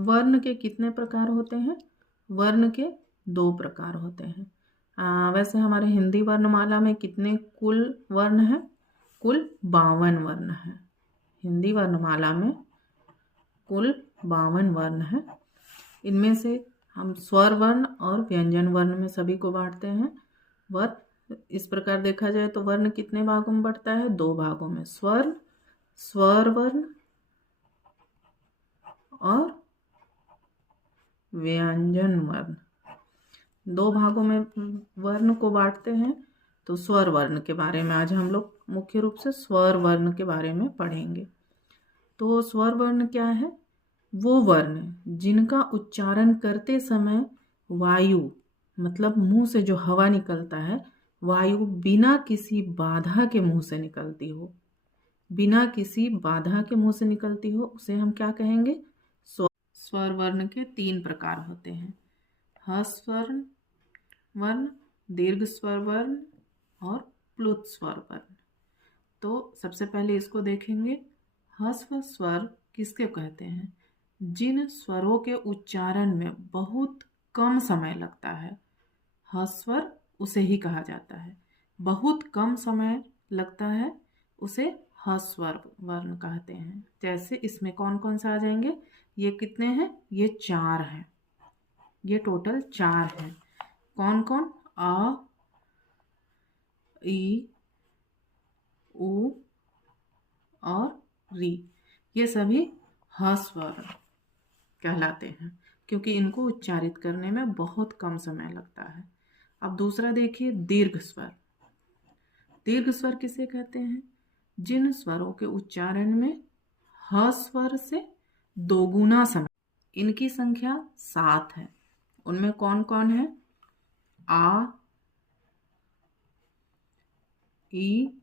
वर्ण के कितने प्रकार होते हैं? वर्ण के 2 प्रकार होते हैं। वैसे हमारे हिंदी वर्णमाला में कितने कुल वर्ण हैं? कुल 52 वर्ण हैं। हिंदी वर्णमाला में कुल 52 वर्ण हैं। इनमें से हम स्वर वर्ण और व्यंजन वर्ण में सभी को बांटते हैं। वर्ण इस प्रकार देखा जाए तो वर्ण कितने भागों में बढ़ता है? 2 भागों में, स्वर वर्ण और व्यंजन वर्ण। 2 भागों में वर्ण को बांटते हैं। तो स्वर वर्ण के बारे में आज हम लोग मुख्य रूप से स्वर वर्ण के बारे में पढ़ेंगे। तो स्वर वर्ण क्या है? वो वर्ण जिनका उच्चारण करते समय वायु, मतलब मुंह से जो हवा निकलता है, वायु बिना किसी बाधा के मुंह से निकलती हो, बिना किसी बाधा के मुंह से निकलती हो, उसे हम क्या कहेंगे? स्वर वर्ण के 3 प्रकार होते हैं। ह्रस्व वर्ण, दीर्घ स्वर वर्ण और प्लुत स्वर वर्ण। तो सबसे पहले इसको देखेंगे। ह्रस्व स्वर किसके कहते हैं? जिन स्वरों के उच्चारण में बहुत कम समय लगता है, ह्रस्व स्वर उसे ही कहा जाता है। बहुत कम समय लगता है, उसे ह्रस्व वर्ण कहते हैं। जैसे इसमें कौन कौन सा आ जाएंगे? ये कितने हैं? ये 4 हैं। ये टोटल 4 हैं। कौन कौन? अ, ई, उ और री। ये सभी ह्रस्व वर्ण कहलाते हैं क्योंकि इनको उच्चारित करने में बहुत कम समय लगता है। अब दूसरा देखिए, दीर्घ स्वर। दीर्घ स्वर किसे कहते हैं? जिन स्वरों के उच्चारण में ह स्वर से 2 गुना समय, इनकी संख्या 7 है। उनमें कौन कौन है? आ, ई,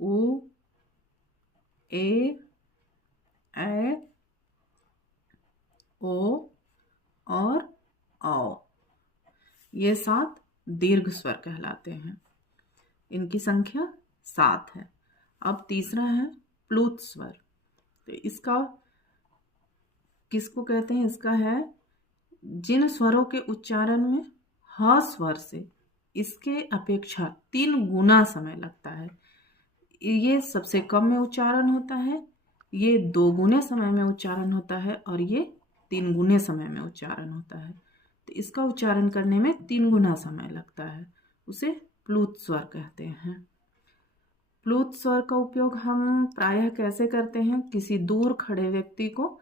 उ, ए, ओ और औ। ये 7 दीर्घ स्वर कहलाते हैं। इनकी संख्या 7 है। अब तीसरा है प्लुत स्वर। तो इसका किसको कहते हैं? इसका है जिन स्वरों के उच्चारण में ह स्वर से इसके अपेक्षा 3 गुना समय लगता है। ये सबसे कम में उच्चारण होता है, ये 2 गुने समय में उच्चारण होता है और ये 3 गुने समय में उच्चारण होता है। तो इसका उच्चारण करने में 3 गुना समय लगता है, उसे प्लुत स्वर कहते हैं। प्लुत स्वर का उपयोग हम प्रायः कैसे करते हैं? किसी दूर खड़े व्यक्ति को